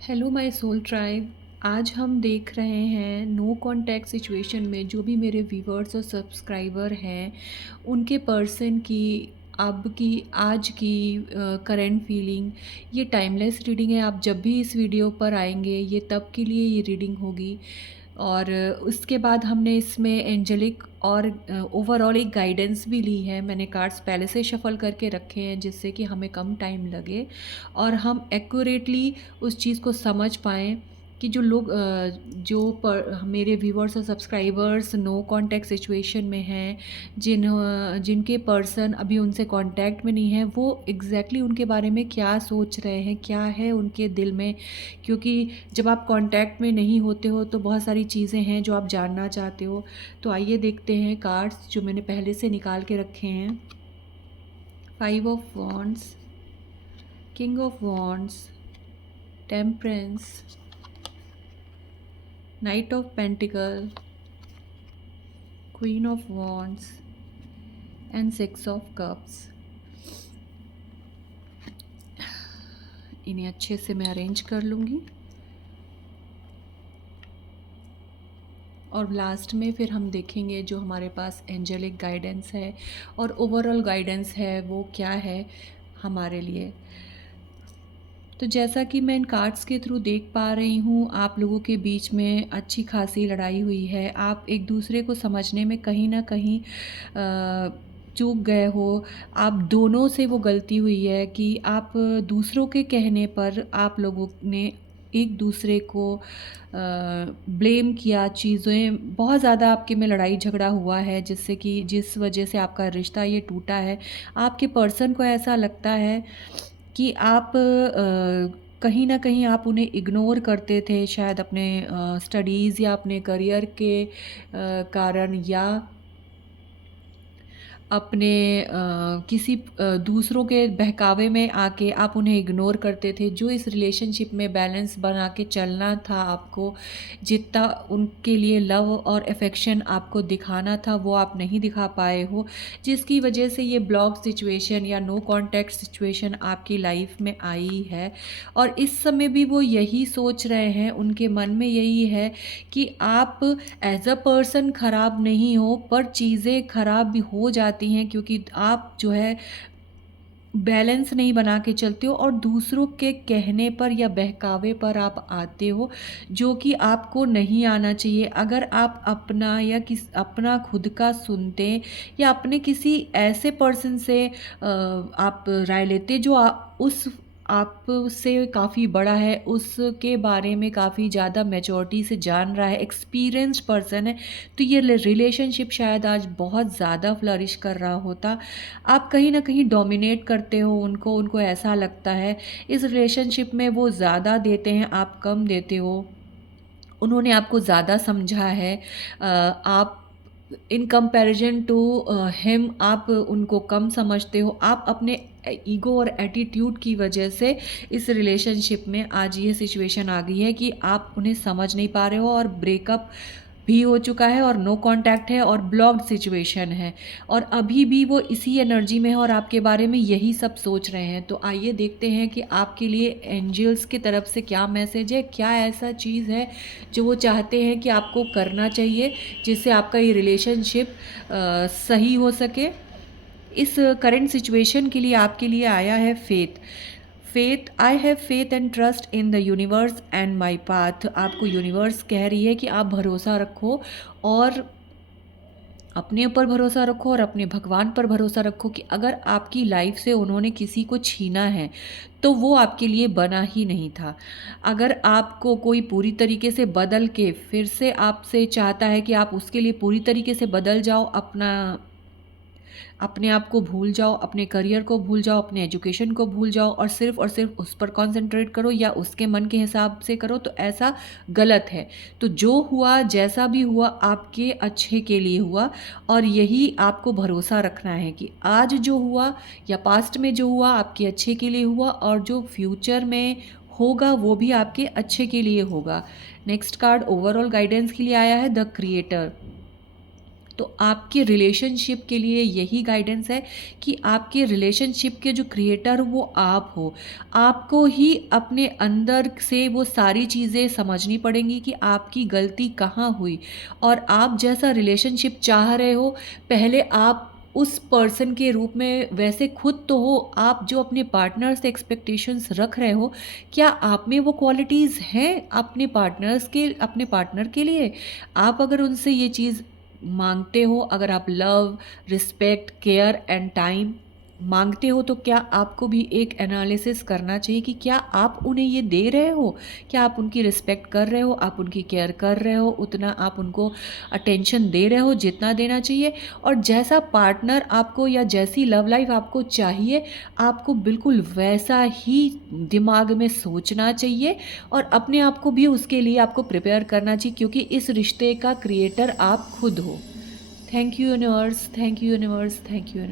Hello my soul tribe. आज हम देख रहे हैं नो कॉन्टैक्ट सिचुएशन में जो भी मेरे व्यूअर्स और सब्सक्राइबर हैं उनके पर्सन की अब की आज की करंट फीलिंग। ये टाइमलेस रीडिंग है। आप जब भी इस वीडियो पर आएंगे ये तब के लिए ये रीडिंग होगी। और उसके बाद हमने इसमें एंजेलिक और ओवरऑल एक गाइडेंस भी ली है। मैंने कार्ड्स पहले से शफ़ल करके रखे हैं जिससे कि हमें कम टाइम लगे और हम एक्यूरेटली उस चीज़ को समझ पाएँ कि जो लोग मेरे व्यूअर्स और सब्सक्राइबर्स नो कांटेक्ट सिचुएशन में हैं, जिनके पर्सन अभी उनसे कांटेक्ट में नहीं है, वो एग्जैक्टली उनके बारे में क्या सोच रहे हैं, क्या है उनके दिल में। क्योंकि जब आप कांटेक्ट में नहीं होते हो तो बहुत सारी चीज़ें हैं जो आप जानना चाहते हो। तो आइए देखते हैं कार्ड्स जो मैंने पहले से निकाल के रखे हैं। 5 of wands, king of wands, temperance, night of pentacle, queen of wands and 6 of cups. इन्हें अच्छे से मैं अरेंज कर लूँगी और लास्ट में फिर हम देखेंगे जो हमारे पास एंजेलिक गाइडेंस है और ओवरऑल गाइडेंस है वो क्या है हमारे लिए। तो जैसा कि मैं इन कार्ड्स के थ्रू देख पा रही हूँ, आप लोगों के बीच में अच्छी खासी लड़ाई हुई है। आप एक दूसरे को समझने में कहीं ना कहीं चूक गए हो। आप दोनों से वो गलती हुई है कि आप दूसरों के कहने पर आप लोगों ने एक दूसरे को ब्लेम किया। चीज़ें बहुत ज़्यादा आपके में लड़ाई झगड़ा हुआ है जिससे कि जिस वजह से आपका रिश्ता ये टूटा है। आपके पर्सन को ऐसा लगता है कि आप कहीं न कहीं आप उन्हें इग्नोर करते थे, शायद अपने स्टडीज़ या अपने करियर के कारण, या अपने किसी दूसरों के बहकावे में आके आप उन्हें इग्नोर करते थे। जो इस रिलेशनशिप में बैलेंस बना के चलना था आपको, जितना उनके लिए लव और अफेक्शन आपको दिखाना था वो आप नहीं दिखा पाए हो, जिसकी वजह से ये ब्लॉक सिचुएशन या नो कांटेक्ट सिचुएशन आपकी लाइफ में आई है। और इस समय भी वो यही सोच रहे हैं, उनके मन में यही है कि आप एज अ पर्सन ख़राब नहीं हो, पर चीज़ें ख़राब भी हो जाती हैं क्योंकि आप जो है बैलेंस नहीं बना के चलते हो और दूसरों के कहने पर या बहकावे पर आप आते हो, जो कि आपको नहीं आना चाहिए। अगर आप अपना या अपना खुद का सुनते या अपने किसी ऐसे पर्सन से आप राय लेते जो उस आपसे काफ़ी बड़ा है, उसके बारे में काफ़ी ज़्यादा मैच्योरिटी से जान रहा है, एक्सपीरियंस्ड पर्सन है, तो ये रिलेशनशिप शायद आज बहुत ज़्यादा फ्लरिश कर रहा होता। आप कहीं न कहीं डोमिनेट करते हो उनको, उनको ऐसा लगता है इस रिलेशनशिप में वो ज़्यादा देते हैं, आप कम देते हो। उन्होंने आपको ज़्यादा समझा है। आप इन कंपैरिजन टू हिम आप उनको कम समझते हो। आप अपने ईगो और एटीट्यूड की वजह से इस रिलेशनशिप में आज ये सिचुएशन आ गई है कि आप उन्हें समझ नहीं पा रहे हो और ब्रेकअप भी हो चुका है और नो कांटेक्ट है और ब्लॉक्ड सिचुएशन है और अभी भी वो इसी एनर्जी में है और आपके बारे में यही सब सोच रहे हैं। तो आइए देखते हैं कि आपके लिए एंजल्स की तरफ से क्या मैसेज है, क्या ऐसा चीज़ है जो वो चाहते हैं कि आपको करना चाहिए जिससे आपका ये रिलेशनशिप सही हो सके। इस करंट सिचुएशन के लिए आपके लिए आया है faith. Faith, I have faith and trust in the universe and my path. आपको यूनिवर्स कह रही है कि आप भरोसा रखो और अपने ऊपर भरोसा रखो और अपने भगवान पर भरोसा रखो कि अगर आपकी लाइफ से उन्होंने किसी को छीना है तो वो आपके लिए बना ही नहीं था। अगर आपको कोई पूरी तरीके से बदल के फिर से आपसे चाहता है कि आप उसके लिए पूरी तरीके से बदल जाओ, अपने आप को भूल जाओ, अपने करियर को भूल जाओ, अपने एजुकेशन को भूल जाओ और सिर्फ उस पर कंसंट्रेट करो या उसके मन के हिसाब से करो, तो ऐसा गलत है। तो जो हुआ, जैसा भी हुआ, आपके अच्छे के लिए हुआ और यही आपको भरोसा रखना है कि आज जो हुआ या पास्ट में जो हुआ आपके अच्छे के लिए हुआ और जो फ्यूचर में होगा वो भी आपके अच्छे के लिए होगा। नेक्स्ट कार्ड ओवरऑल गाइडेंस के लिए आया है द क्रिएटर। तो आपके रिलेशनशिप के लिए यही गाइडेंस है कि आपके रिलेशनशिप के जो क्रिएटर वो आप हो। आपको ही अपने अंदर से वो सारी चीज़ें समझनी पड़ेंगी कि आपकी गलती कहाँ हुई, और आप जैसा रिलेशनशिप चाह रहे हो, पहले आप उस पर्सन के रूप में वैसे खुद तो हो। आप जो अपने पार्टनर से एक्सपेक्टेशंस रख रहे हो, क्या आप में वो क्वालिटीज़ हैं अपने पार्टनर के लिए? आप अगर उनसे ये चीज़ माँगते हो, अगर आप love, respect, care and time माँगते हो, तो क्या आपको भी एक एनालिसिस करना चाहिए कि क्या आप उन्हें ये दे रहे हो? क्या आप उनकी रिस्पेक्ट कर रहे हो? आप उनकी केयर कर रहे हो? उतना आप उनको अटेंशन दे रहे हो जितना देना चाहिए? और जैसा पार्टनर आपको या जैसी लव लाइफ आपको चाहिए, आपको बिल्कुल वैसा ही दिमाग में सोचना चाहिए, और अपने आप को भी उसके लिए आपको प्रिपेयर करना चाहिए, क्योंकि इस रिश्ते का क्रिएटर आप खुद हो। Thank you universe, thank you universe, thank you universe.